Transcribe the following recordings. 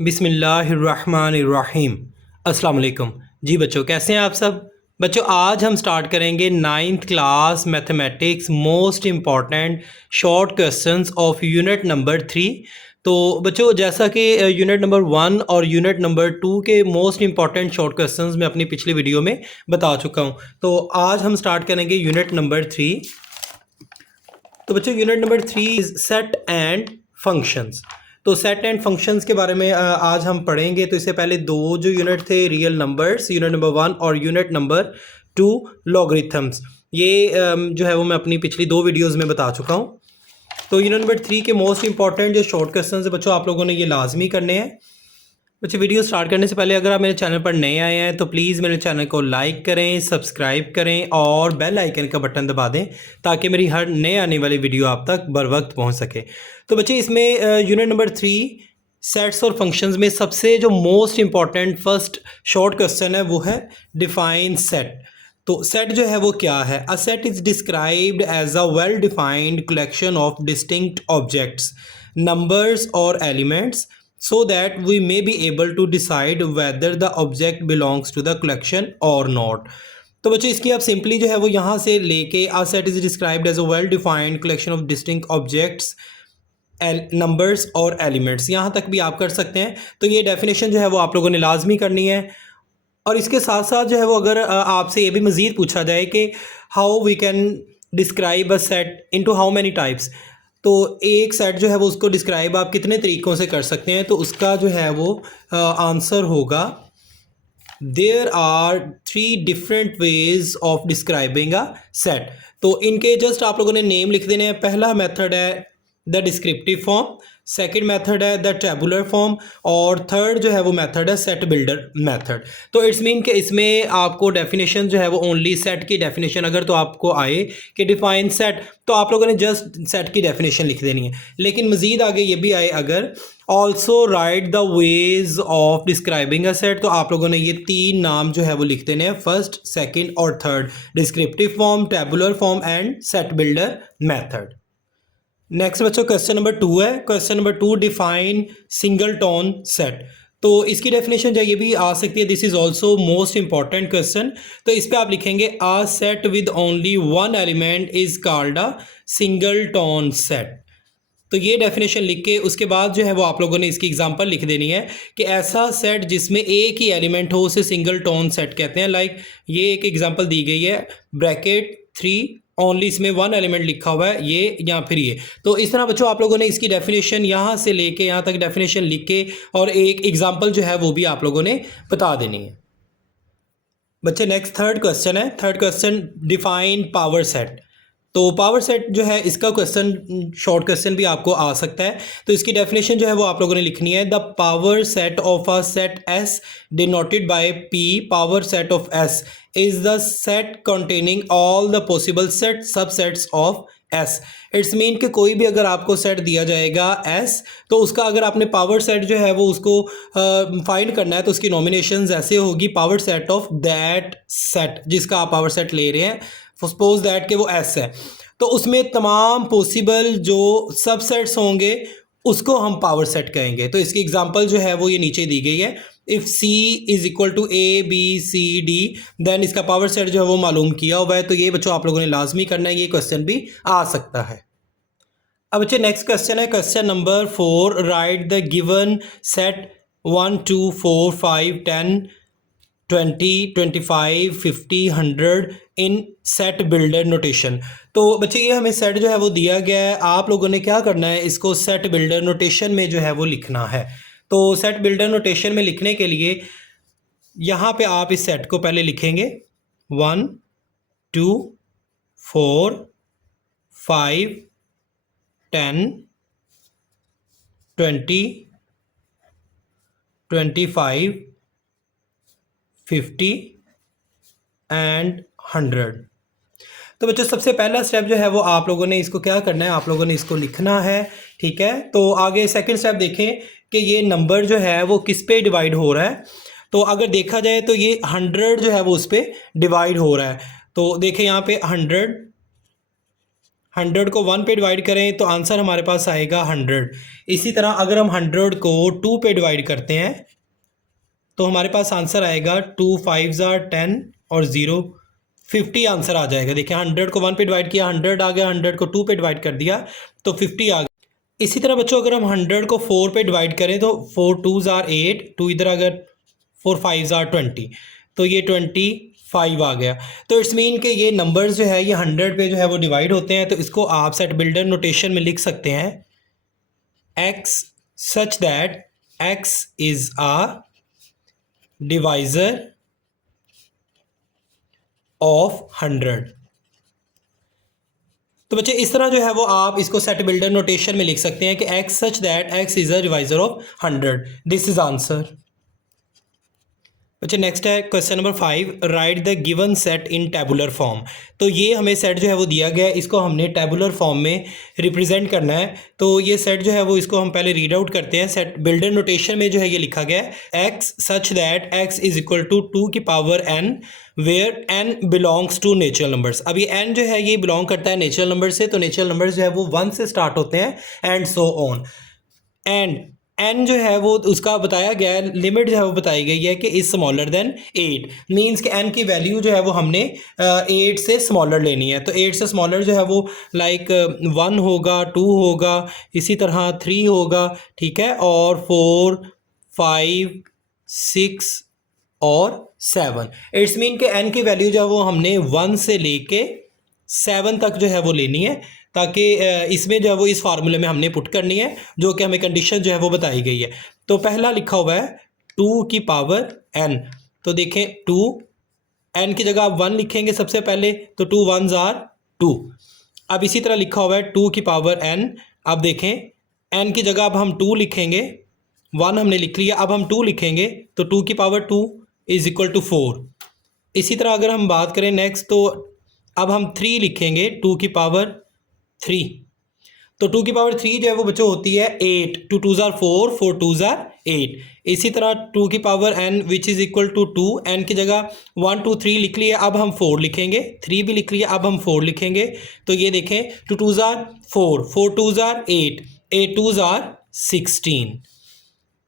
बिस्मिल्लाहिर्रहमानिर्रहीम। अस्सलाम वालेकुम। जी बच्चों, कैसे हैं आप सब? बच्चों, आज हम स्टार्ट करेंगे 9th class mathematics most important short questions of unit number 3। तो बच्चों, जैसा कि यूनिट नंबर 1 और यूनिट नंबर 2 के मोस्ट इम्पॉर्टेंट शॉर्ट क्वेश्चंस मैं अपनी पिछली वीडियो में बता चुका हूँ। तो आज हम स्टार्ट करेंगे यूनिट नंबर 3। तो बच्चों, unit number 3 is set and functions. तो सेट एंड फंक्शंस के बारे में आज हम पढ़ेंगे। तो इससे पहले दो जो यूनिट थे, रियल नंबर्स यूनिट नंबर 1 और यूनिट नंबर 2 लॉगरिथम्स, ये जो है वो मैं अपनी पिछली दो वीडियोस में बता चुका हूँ। तो यूनिट नंबर 3 के मोस्ट इंपॉर्टेंट जो शॉर्ट क्वेश्चन है बच्चों, आप लोगों ने ये लाजमी करने हैं। बच्चे, वीडियो स्टार्ट करने से पहले अगर आप मेरे चैनल पर नए आए हैं तो प्लीज़ मेरे चैनल को लाइक करें, सब्सक्राइब करें और बेल आइकन का बटन दबा दें ताकि मेरी हर नए आने वाली वीडियो आप तक बर वक्त पहुँच सके। तो बच्चे, इसमें यूनिट नंबर 3 सेट्स और फंक्शंस में सबसे जो most important first short question है वो है डिफाइन सेट। तो सेट जो है वो क्या है? A set is described as a well defined collection of distinct objects, numbers और elements so that we may be able to decide whether the object belongs to the collection or not। तो बच्चों, इसकी आप simply जो है वो यहाँ से लेके a set is described as a well defined collection of distinct objects, numbers और एलिमेंट्स, यहाँ तक भी आप कर सकते हैं। तो ये डेफिनेशन जो है वो आप लोगों ने लाजमी करनी है। और इसके साथ साथ जो है वो अगर आपसे ये भी मज़ीद पूछा जाए कि how we can describe a set into how many types, तो एक सेट जो है वो उसको डिस्क्राइब आप कितने तरीक़ों से कर सकते हैं, तो उसका जो है वो आंसर होगा there are 3 different ways of describing a set. तो इनके जस्ट आप लोगों ने नेम लिख देने हैं। पहला मेथड है the descriptive form, second method है द टेबुलर फॉर्म और थर्ड जो है वो मेथड है सेट बिल्डर मेथड। तो इट्स मीन कि इसमें आपको डेफिनेशन जो है वो ओनली सेट की डेफिनेशन अगर तो आपको आए कि डिफाइन सेट, तो आप लोगों ने जस्ट सेट की डेफिनेशन लिख देनी है। लेकिन मज़ीद आगे ये भी आए अगर also right the ways of describing a set, तो आप लोगों ने ये 3 नाम जो है वो लिख देने हैं, फर्स्ट, सेकेंड और third, descriptive form, tabular form and set builder method. Next बच्चों, क्वेश्चन नंबर 2 है। Question number 2, define singleton set. तो इसकी डेफिनेशन जो ये भी आ सकती है, this is also most important question. तो इस पे आप लिखेंगे a set with only one element is called a singleton set. तो ये डेफिनेशन लिख के उसके बाद जो है वो आप लोगों ने इसकी एग्जांपल लिख देनी है कि ऐसा सेट जिसमें एक ही एलिमेंट हो उसे सिंगल टोन सेट कहते हैं। लाइक ये एक एग्जांपल दी गई है, ब्रैकेट 3 ओनली, इसमें वन एलिमेंट लिखा हुआ है, ये या फिर ये। तो इस तरह बच्चों, आप लोगों ने इसकी डेफिनेशन यहाँ से लेके यहाँ तक डेफिनेशन लिख के और एक एग्जांपल जो है वो भी आप लोगों ने बता देनी है। बच्चे, नेक्स्ट थर्ड क्वेश्चन है। Third question, define power set. तो पावर सेट जो है इसका क्वेश्चन शॉर्ट क्वेश्चन भी आपको आ सकता है। तो इसकी डेफिनेशन जो है वो आप लोगों ने लिखनी है, the power set of a set S denoted by P, power set of S is the set containing all the possible set subsets of S. It's mean कि कोई भी अगर आपको सेट दिया जाएगा एस, तो उसका अगर आपने पावर सेट जो है वो उसको फाइंड करना है, तो उसकी नॉमिनेशंस ऐसे होगी, power set of that set जिसका आप पावर सेट ले रहे हैं, सपोज दैट कि वो एस है, तो उसमें तमाम पॉसिबल जो सबसेट्स होंगे उसको हम पावर सेट कहेंगे। तो इसकी एग्जांपल जो है वो ये नीचे दी गई है। If C is equal to A B C D, then इसका पावर सेट जो है वो मालूम किया हुआ है। तो ये बच्चों आप लोगों ने लाजमी करना है, ये क्वेश्चन भी आ सकता है। अब बच्चे, नेक्स्ट क्वेश्चन है question number 4, right the given set 1 2 4 5 10 20 25 50 100 in set builder notation. तो बच्चे, ये हमें सेट जो है वो दिया गया है, आप लोगों ने क्या करना है, इसको सेट बिल्डर नोटेशन में जो है वो लिखना है। तो सेट बिल्डर नोटेशन में लिखने के लिए यहाँ पे आप इस सेट को पहले लिखेंगे 1 2 4 5 10 20 25 50 एंड 100। तो बच्चों, सबसे पहला स्टेप जो है वो आप लोगों ने इसको क्या करना है, आप लोगों ने इसको लिखना है, ठीक है। तो आगे सेकंड स्टेप देखें कि ये नंबर जो है वो किस पे डिवाइड हो रहा है। तो अगर देखा जाए तो ये 100 जो है वो उस पर डिवाइड हो रहा है। तो देखें यहाँ पे 100 100 को 1 पे डिवाइड करें तो आंसर हमारे पास आएगा 100। इसी तरह अगर हम 100 को 2 पे डिवाइड करते हैं तो हमारे पास आंसर आएगा 2 5 10 और 0 50 आंसर आ जाएगा। देखिए 100 को 1 पे डिवाइड किया 100 आ गया, 100 को 2 पे डिवाइड कर दिया तो 50 आ गया। इसी तरह बच्चों अगर हम 100 को 4 पे डिवाइड करें तो 4 2s are 8, 2 इधर अगर 4 5s are 20 तो ये 25 आ गया। तो इट्स मीन कि ये नंबर्स जो है ये 100 पे जो है वो डिवाइड होते हैं। तो इसको आप सेट बिल्डर नोटेशन में लिख सकते हैं x such that x is a divisor of 100। तो बच्चे इस तरह जो है वो आप इसको सेट बिल्डर नोटेशन में लिख सकते हैं कि x such that x is a divisor of 100। This is answer. अच्छा नेक्स्ट है question number 5, right the given set in tabular form. तो ये हमें सेट जो है वो दिया गया है, इसको हमने टेबुलर फॉर्म में रिप्रेजेंट करना है। तो ये सेट जो है वो इसको हम पहले रीड आउट करते हैं। सेट बिल्डर नोटेशन में जो है ये लिखा गया है x such that x is equal to 2 की power n where n belongs to natural numbers. अब ये n जो है ये बिलोंग करता है नेचुरल नंबर से, तो नेचुरल नंबर्स जो है वो 1 से स्टार्ट होते हैं and so on. And n जो है वो उसका बताया गया है, लिमिट जो है वो बताई गई है कि इज स्मॉलर देन 8, मींस कि n की वैल्यू जो है वो हमने 8 से स्मॉलर लेनी है। तो 8 से स्मॉलर जो है वो लाइक 1 होगा, 2 होगा, इसी तरह 3 होगा, ठीक है, और 4 5 6 और 7। इट्स मीन कि n की वैल्यू जो है वो हमने 1 से लेके 7 तक जो है वो लेनी है, ताकि इसमें जो है वो इस फार्मूले में हमने पुट करनी है जो कि हमें कंडीशन जो है वो बताई गई है। तो पहला लिखा हुआ है 2 की पावर n। तो देखें 2 n की जगह आप 1 लिखेंगे सबसे पहले, तो 2 1s are 2। अब इसी तरह लिखा हुआ है 2 की पावर n। अब देखें n की जगह अब हम 2 लिखेंगे, 1 हमने लिख लिया, अब हम 2 लिखेंगे तो 2 की पावर 2 इज इक्वल टू 4। इसी तरह अगर हम बात करें नेक्स्ट, तो अब हम 3 लिखेंगे 2 की पावर 3। तो 2 की पावर 3 जो है वो बच्चों होती है 8, 2 2s are 4, 4 2s are 8। इसी तरह 2 की power n which is equal to 2, n की जगह 1 2 3 लिख लिया, अब हम 4 लिखेंगे, 3 भी लिख लिया, अब हम 4 लिखेंगे। तो ये देखें 2 2s are 4, 4 2s are 8, 8 2s are 16।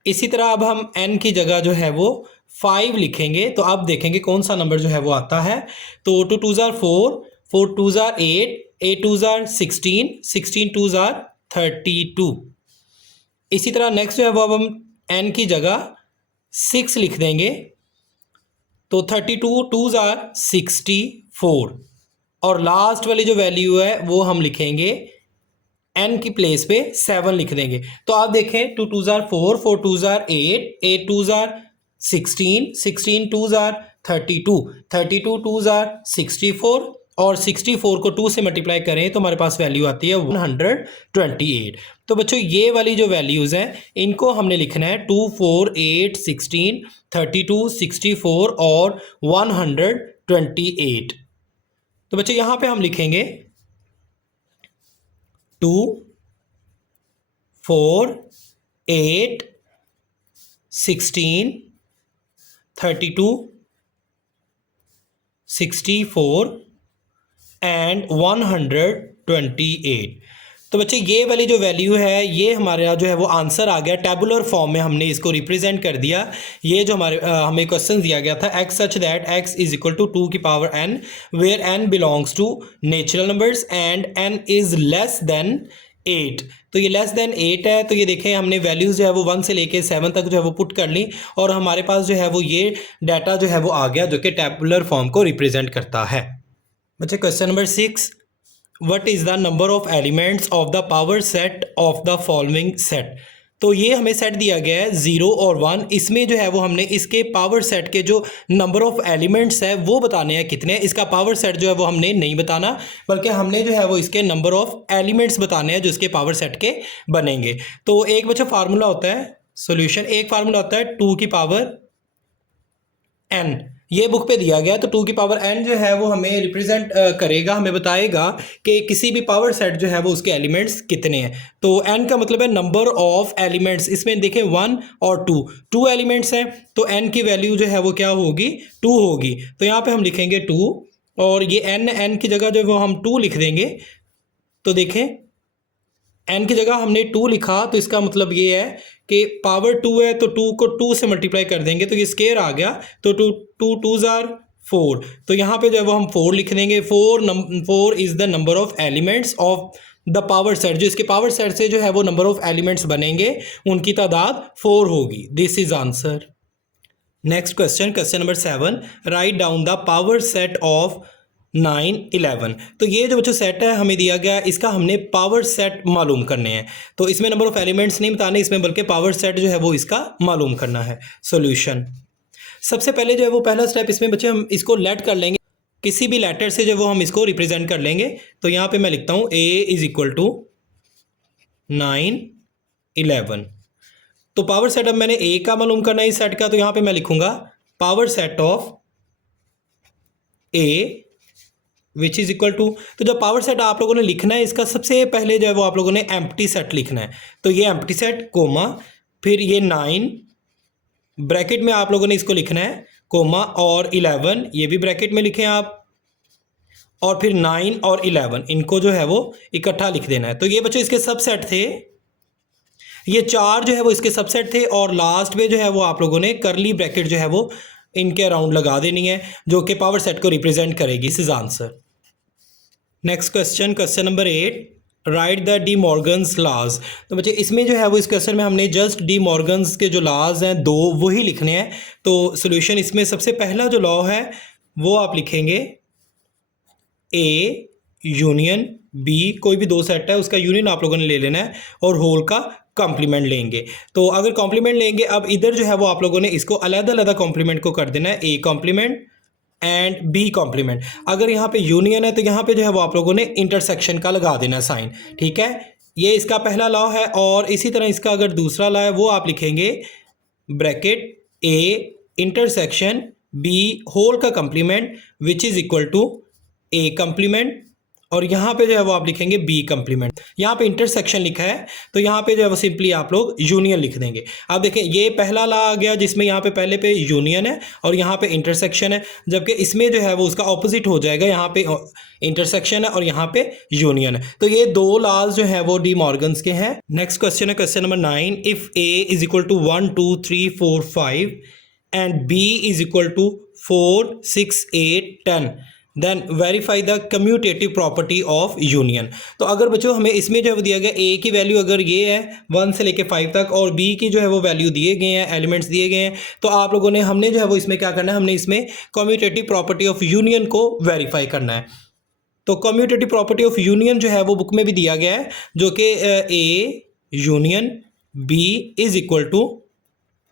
इसी तरह अब हम n की जगह जो है वो 5 लिखेंगे, तो अब देखेंगे कौन सा नंबर जो है वो आता है। तो 2 2s are 4, 4 2s are 8, 8 2s are 16, 16 2s are 32। इसी तरह नेक्स्ट जो है वो अब हम n की जगह 6 लिख देंगे, तो 32 2s are 64। और लास्ट वाली जो वैल्यू है वो हम लिखेंगे n की प्लेस पे 7 लिख देंगे। तो आप देखें 2 2s are 4, 4 2s are 8, 8 2s are 16, 16 2s are 32, 32 2s are 64, और 64 को 2 से मल्टीप्लाई करें तो हमारे पास वैल्यू आती है 128। तो बच्चों ये वाली जो वैल्यूज़ हैं इनको हमने लिखना है 2 4 8 16 32 64 और 128। तो बच्चों यहाँ पे हम लिखेंगे 2 4 8 16 32 64 एंड 128। तो बच्चे ये वाली जो वैल्यू है ये हमारे यहाँ जो है वो आंसर आ गया। टेबुलर फॉर्म में हमने इसको रिप्रेजेंट कर दिया। ये जो हमें क्वेश्चन दिया गया था x such that x is equal to 2 की power n where n belongs to natural numbers and n is less than 8। तो ये लेस देन 8 है। तो ये देखें हमने वैल्यूज़ जो है वो 1 से लेके 7 तक जो है वो पुट कर ली और हमारे पास जो है वो ये डाटा जो है वो आ गया जो कि टेबुलर फॉर्म को रिप्रेजेंट करता है। बच्चे question number 6, what is the number of elements of the power set of the following set. तो ये हमें सेट दिया गया है 0 और 1। इसमें जो है वो हमने इसके पावर सेट के जो नंबर ऑफ एलिमेंट्स है वो बताने हैं कितने। इसका पावर सेट जो है वो हमने नहीं बताना, बल्कि हमने जो है वो इसके नंबर ऑफ एलिमेंट्स बताने हैं जो इसके पावर सेट के बनेंगे। तो एक बच्चा फार्मूला होता है सॉल्यूशन, एक फार्मूला होता है 2 की पावर n। ये बुक पे दिया गया है। तो 2 की पावर n जो है वो हमें रिप्रेजेंट करेगा, हमें बताएगा कि किसी भी पावर सेट जो है वो उसके एलिमेंट्स कितने हैं। तो n का मतलब है नंबर ऑफ एलिमेंट्स। इसमें देखें 1 और 2 एलिमेंट्स हैं, तो n की वैल्यू जो है वो क्या होगी 2 होगी। तो यहाँ पे हम लिखेंगे 2 और ये n की जगह जो है वो हम 2 लिख देंगे। तो देखें n की जगह हमने 2 लिखा, तो इसका मतलब ये है कि पावर 2 है तो 2 को 2 से मल्टीप्लाई कर देंगे तो ये स्केयर आ गया, तो 2 2 जार 4, तो यहाँ पे जो है वो हम 4 लिख देंगे। 4 is the number of elements of the power set, जो इसके पावर सेट से जो है वो नंबर ऑफ एलिमेंट्स बनेंगे उनकी तादाद 4 होगी। This is answer. Next question, question number 7, write down the power set of 9 11। तो ये जो बच्चों सेट है हमें दिया गया, इसका हमने पावर सेट मालूम करने हैं। तो इसमें नंबर ऑफ एलिमेंट्स नहीं बताने, इसमें बल्कि पावर सेट जो है वो इसका मालूम करना है। सॉल्यूशन, सबसे पहले जो है वो पहला स्टेप, इसमें बच्चे हम इसको लेट कर लेंगे, किसी भी लेटर से जो वो हम इसको रिप्रेजेंट कर लेंगे। तो यहाँ पे मैं लिखता हूँ a इज इक्वल टू 9 11। तो पावर सेट, अब मैंने a का मालूम करना है इस सेट का, तो यहाँ पे मैं लिखूंगा power set of a which is equal to, तो जब पावर सेट आप लोगों ने लिखना है इसका सबसे पहले जो है वो आप लोगों ने एम्प्टी सेट लिखना है। तो ये एम्प्टी सेट कोमा, फिर ये 9 ब्रैकेट में आप लोगों ने इसको लिखना है कोमा, और 11 ये भी ब्रैकेट में लिखें आप, और फिर 9 और 11 इनको जो है वो इकट्ठा लिख देना है। तो ये बच्चों इसके सबसेट थे, ये 4 जो है वो इसके सबसेट थे, और लास्ट में जो है वो आप लोगों ने करली ब्रैकेट जो है वो इनके अराउंड लगा देनी है, जो कि पावर सेट को रिप्रेजेंट करेगी। This is answer. Next question, question number 8, write the De Morgan's laws. तो बच्चे इसमें जो है वो इस क्वेश्चन में हमने जस्ट डी मॉर्गन्स के जो लॉज हैं 2 वही लिखने हैं। तो सोल्यूशन, इसमें सबसे पहला जो लॉ है वो आप लिखेंगे ए यूनियन बी, कोई भी 2 सेट है उसका यूनियन आप लोगों ने ले लेना है, और होल का कॉम्प्लीमेंट लेंगे। तो अगर कॉम्प्लीमेंट लेंगे, अब इधर जो है वो आप लोगों ने इसको अलग-अलग कॉम्प्लीमेंट को कर देना है, A complement and B complement. अगर यहाँ पे यूनियन है तो यहाँ पे जो है वो आप लोगों ने इंटरसेक्शन का लगा देना साइन, ठीक है। ये इसका पहला लॉ है, और इसी तरह इसका अगर दूसरा लॉ है वो आप लिखेंगे bracket A intersection B whole का complement which is equal to A complement, और यहाँ पे जो है वो आप लिखेंगे बी कॉम्प्लीमेंट। यहाँ पे इंटरसेक्शन लिखा है तो यहाँ पे जो है वो सिंपली आप लोग यूनियन लिख देंगे। अब देखें ये पहला लॉ आ गया जिसमें यहाँ पे पहले पे यूनियन है और यहाँ पे इंटरसेक्शन है, जबकि इसमें जो है वो उसका ऑपोजिट हो जाएगा, यहाँ पे इंटरसेक्शन है और यहाँ पे यूनियन है। तो ये 2 लॉज जो है वो डी मॉर्गन्स के हैं। नेक्स्ट क्वेश्चन है question number 9, if A is equal to 1 2 3 4 5 and B is equal to 4 6 8 10 then verify the commutative property of union. तो अगर बच्चों हमें इसमें जो है दिया गया ए की वैल्यू अगर ये है 1 से लेके 5 तक, और बी की जो है वो वैल्यू दिए गए हैं, एलिमेंट्स दिए गए हैं, तो आप लोगों ने हमने जो है वो इसमें क्या करना है, हमने इसमें कम्यूटेटिव प्रॉपर्टी ऑफ यूनियन को वेरीफाई करना है। तो कम्यूटेटिव प्रॉपर्टी ऑफ यूनियन जो है वो बुक में भी दिया गया है, जो कि A union B is equal to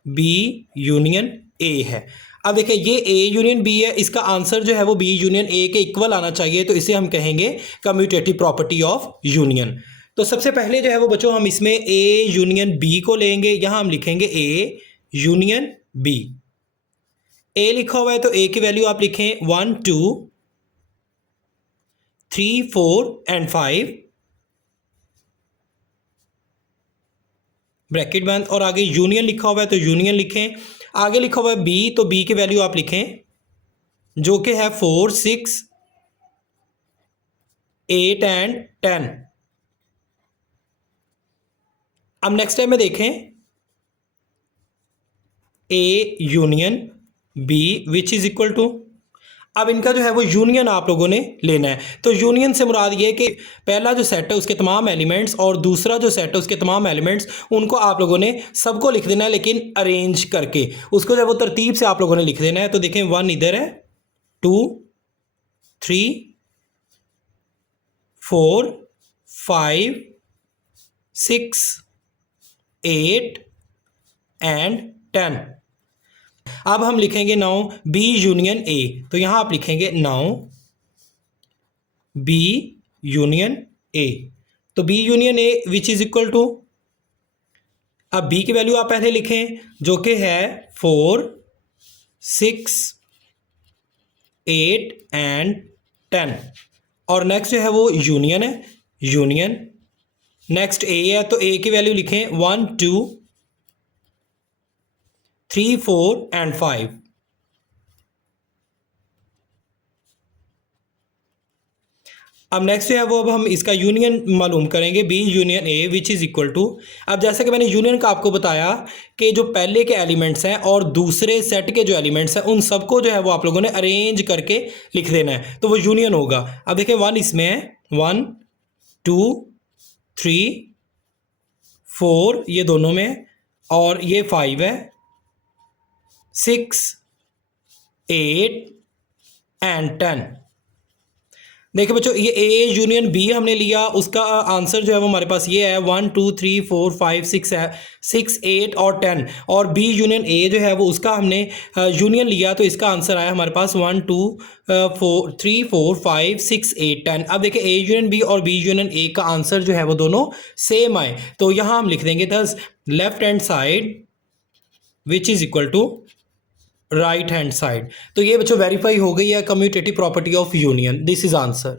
B union A है। अब देखिए ये ए यूनियन बी है, इसका आंसर जो है वो बी यूनियन ए के इक्वल आना चाहिए, तो इसे हम कहेंगे कम्यूटेटिव प्रॉपर्टी ऑफ यूनियन। तो सबसे पहले जो है वो बच्चों हम इसमें ए यूनियन बी को लेंगे, यहां हम लिखेंगे ए यूनियन बी। ए लिखा हुआ है तो ए की वैल्यू आप लिखें 1 2 3 4 एंड 5 ब्रैकेट बंद, और आगे यूनियन लिखा हुआ है तो यूनियन लिखें। आगे लिखा हुआ है बी, तो बी की वैल्यू आप लिखें जो कि है 4 6 8 एंड 10। अब नेक्स्ट टाइम में देखें A union B which is equal to, अब इनका जो है वो यूनियन आप लोगों ने लेना है। तो यूनियन से मुराद ये है कि पहला जो सेट है उसके तमाम एलिमेंट्स और दूसरा जो सेट है उसके तमाम एलिमेंट्स, उनको आप लोगों ने सबको लिख देना है, लेकिन अरेंज करके उसको जो है वो तरतीब से आप लोगों ने लिख देना है। तो देखें 1 इधर है, 2 3 4 5 6 8 एंड 10। अब हम लिखेंगे नाउ बी यूनियन ए, तो यहां आप लिखेंगे नाउ बी यूनियन ए। तो B union A which is equal to, अब बी की वैल्यू आप पहले लिखें जो कि है 4 6 8 एंड 10, और नेक्स्ट जो है वो यूनियन है, यूनियन नेक्स्ट ए है तो ए की वैल्यू लिखें 1 2 3 4 एंड 5। अब नेक्स्ट जो है वो अब हम इसका यूनियन मालूम करेंगे, B union A which is equal to. अब जैसा कि मैंने यूनियन का आपको बताया कि जो पहले के एलिमेंट्स हैं और दूसरे सेट के जो एलिमेंट्स हैं उन सबको जो है वो आप लोगों ने अरेंज करके लिख देना है, तो वो यूनियन होगा। अब देखिए 1 इसमें है, 1 2 3 4 ये दोनों में, और ये 5 है, 6 8 एंड 10। देखिए बच्चों ये ए यूनियन बी हमने लिया, उसका आंसर जो है वो हमारे पास ये है 1 2 3 4 5 6 है, 6 8 और 10। और बी यूनियन ए जो है वो उसका हमने यूनियन लिया, तो इसका आंसर आया हमारे पास 1 2 3 4 5 6 8 10। अब देखिए ए यूनियन बी और बी यूनियन ए का आंसर जो है वो दोनों सेम आए, तो यहाँ हम लिख देंगे दस left hand side which is equal to right hand side. तो ये बच्चों वेरीफाई हो गई है commutative property of union, this is answer.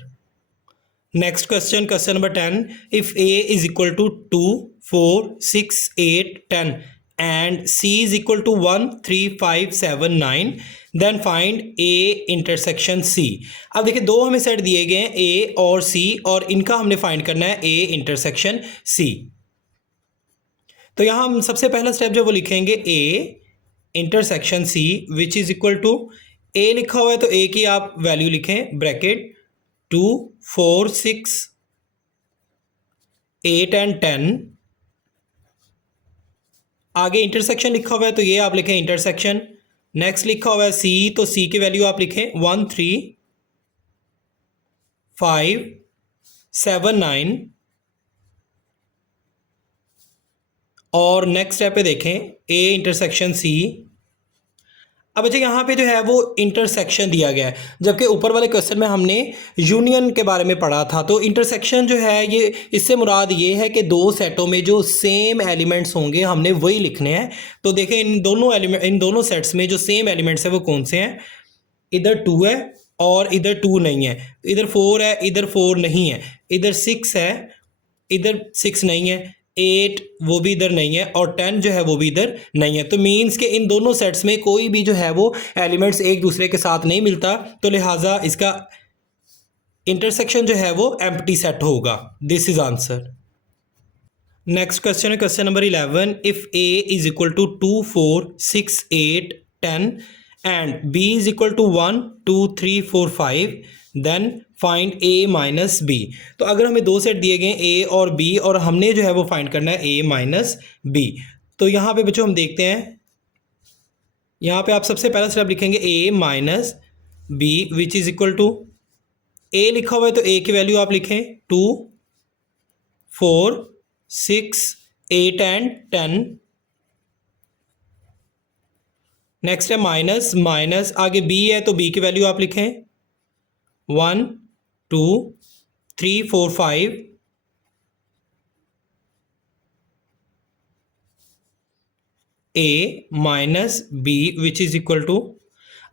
Next question, question number 10, if A is equal to 2 4 6 8 10 and C is equal to 1 3 5 7 9 then find A intersection C. अब देखिए दो हमें सेट दिए गए हैं ए और सी, और इनका हमने फाइंड करना है ए इंटरसेक्शन सी। तो यहाँ हम सबसे पहला स्टेप जो वो लिखेंगे A intersection C which is equal to, A लिखा हुआ है तो ए की आप वैल्यू लिखें ब्रैकेट 2 4 6 8 एंड 10। आगे इंटरसेक्शन लिखा हुआ है तो ये आप लिखें इंटरसेक्शन। नेक्स्ट लिखा हुआ है सी, तो सी की वैल्यू आप लिखें 1 3 5 7 9। और नेक्स्ट स्टेप पे देखें ए इंटरसेक्शन सी। अब बच्चे यहाँ पे जो है वो इंटरसेक्शन दिया गया है, जबकि ऊपर वाले क्वेश्चन में हमने यूनियन के बारे में पढ़ा था। तो इंटरसेक्शन जो है ये, इससे मुराद ये है कि दो सेटों में जो सेम एलिमेंट्स होंगे हमने वही लिखने हैं। तो देखें इन दोनों सेट्स में जो सेम एलिमेंट्स है वो कौन से हैं, इधर 2 है और इधर 2 नहीं है, इधर 4 है इधर 4 नहीं है, इधर 6 है इधर 6 नहीं है, 8 वो भी इधर नहीं है, और 10 जो है वो भी इधर नहीं है। तो मीन्स के इन दोनों सेट्स में कोई भी जो है वो एलिमेंट्स एक दूसरे के साथ नहीं मिलता, तो लिहाजा इसका इंटरसेक्शन जो है वो एम्प्टी सेट होगा, this is answer. Next question है question number 11, if A is equal to 2 4 6 8 10 and B is equal to 1 2 3 4 5 then find A minus B. तो अगर हमें दो सेट दिए गए ए और बी, और हमने जो है वो फाइंड करना है ए माइनस बी, तो यहाँ पे बच्चों हम देखते हैं, यहाँ पे आप सबसे पहला स्टेप लिखेंगे A minus B which is equal to, A लिखा हुआ है तो ए की वैल्यू आप लिखें 2 4 6 8 एंड 10। नेक्स्ट है माइनस, माइनस आगे बी है तो बी की वैल्यू आप लिखें 1 2 3 4 5 A minus B which is equal to.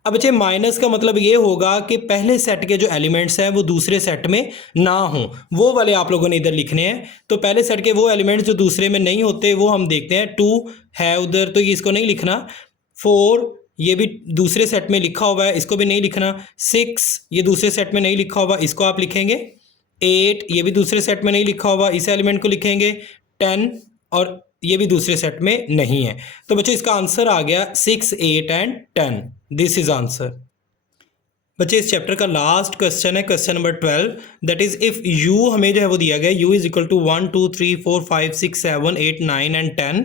अब बच्चे माइनस का मतलब ये होगा कि पहले सेट के जो एलिमेंट्स हैं वो दूसरे सेट में ना हों, वो वाले आप लोगों ने इधर लिखने हैं। तो पहले सेट के वो एलिमेंट्स जो दूसरे में नहीं होते वो हम देखते हैं, 2 है उधर तो ये इसको नहीं लिखना, 4 ये भी दूसरे सेट में लिखा हुआ है इसको भी नहीं लिखना, 6 ये दूसरे सेट में नहीं लिखा हुआ इसको आप लिखेंगे, 8 ये भी दूसरे सेट में नहीं लिखा हुआ इस एलिमेंट को लिखेंगे, 10 और ये भी दूसरे सेट में नहीं है। तो बच्चों इसका आंसर आ गया 6 8 एंड 10, दिस इज आंसर। बच्चे इस चैप्टर का लास्ट क्वेश्चन है question number 12, that is if u हमें जो है वो दिया गया u is equal to 1 2 3 4 5 6 7 8 9 and 10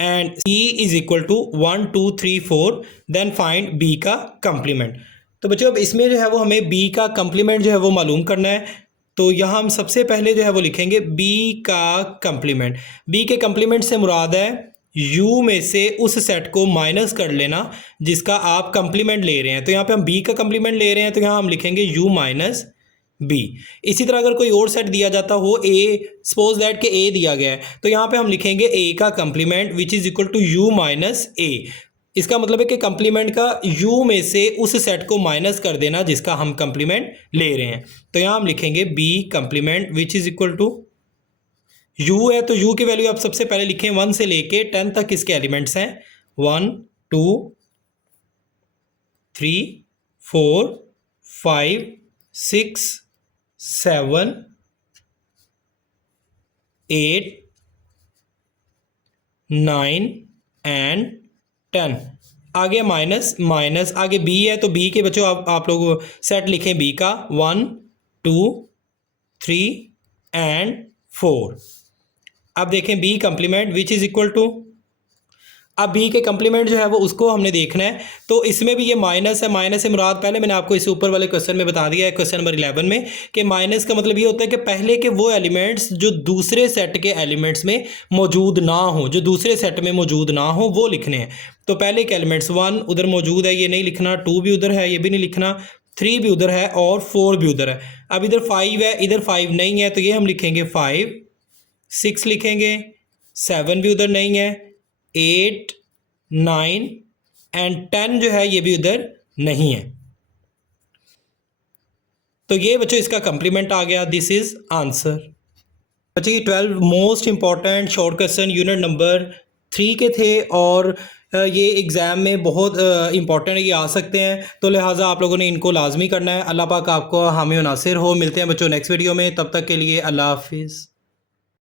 and c is equal to 1 2 3 4 then find b का कंप्लीमेंट। तो बच्चों अब इसमें जो है वो हमें b का कंप्लीमेंट जो है वो मालूम करना है। तो यहाँ हम सबसे पहले जो है वो लिखेंगे b का कंप्लीमेंट। b के कंप्लीमेंट से मुराद है u में से उस सेट को माइनस कर लेना जिसका आप कंप्लीमेंट ले रहे हैं। तो यहाँ पे हम b का कंप्लीमेंट ले रहे हैं तो यहाँ हम लिखेंगे u माइनस बी। इसी तरह अगर कोई और सेट दिया जाता हो a, सपोज दैट के a दिया गया है तो यहाँ पे हम लिखेंगे a का complement which is equal to u minus a। इसका मतलब है कि कंप्लीमेंट का u में से उस सेट को माइनस कर देना जिसका हम कंप्लीमेंट ले रहे हैं। तो यहाँ हम लिखेंगे b complement which is equal to, u है तो u की वैल्यू आप सबसे पहले लिखें 1 से लेके 10 तक इसके एलिमेंट्स हैं, 1 2 3 4 5 6 7 8 9 एंड 10। आगे माइनस माइनस, आगे बी है तो बी के बच्चों आप लोग सेट लिखें बी का 1 2 3 एंड 4। अब देखें B complement which is equal to, अब बी के कंप्लीमेंट जो है वो उसको हमने देखना है। तो इसमें भी ये माइनस है, माइनस से मुराद पहले मैंने आपको इस ऊपर वाले क्वेश्चन में बता दिया है, क्वेश्चन नंबर 11 में, कि माइनस का मतलब ये होता है कि पहले के वो एलिमेंट्स जो दूसरे सेट के एलिमेंट्स में मौजूद ना हो, जो दूसरे सेट में मौजूद ना हो वो लिखने हैं। तो पहले के एलिमेंट्स 1 उधर मौजूद है, ये नहीं लिखना, 2 भी उधर है, ये भी नहीं लिखना, 3 भी उधर है और 4 भी उधर है। अब इधर 5 है, इधर 5 नहीं है, तो ये हम लिखेंगे 5, 6 लिखेंगे, 7 भी उधर नहीं है, 8 9 एंड 10 जो है ये भी उधर नहीं है। तो ये बच्चों इसका कंप्लीमेंट आ गया, दिस इज आंसर। बच्चों ये 12 most important short question unit number 3 के थे और ये एग्ज़ाम में बहुत इंपॉर्टेंट ये आ सकते हैं, तो लिहाजा आप लोगों ने इनको लाजमी करना है। अल्लाह पाक आपको हामी और नासिर हो। मिलते हैं बच्चों नेक्स्ट वीडियो में, तब तक के लिए अल्लाह हाफिज़।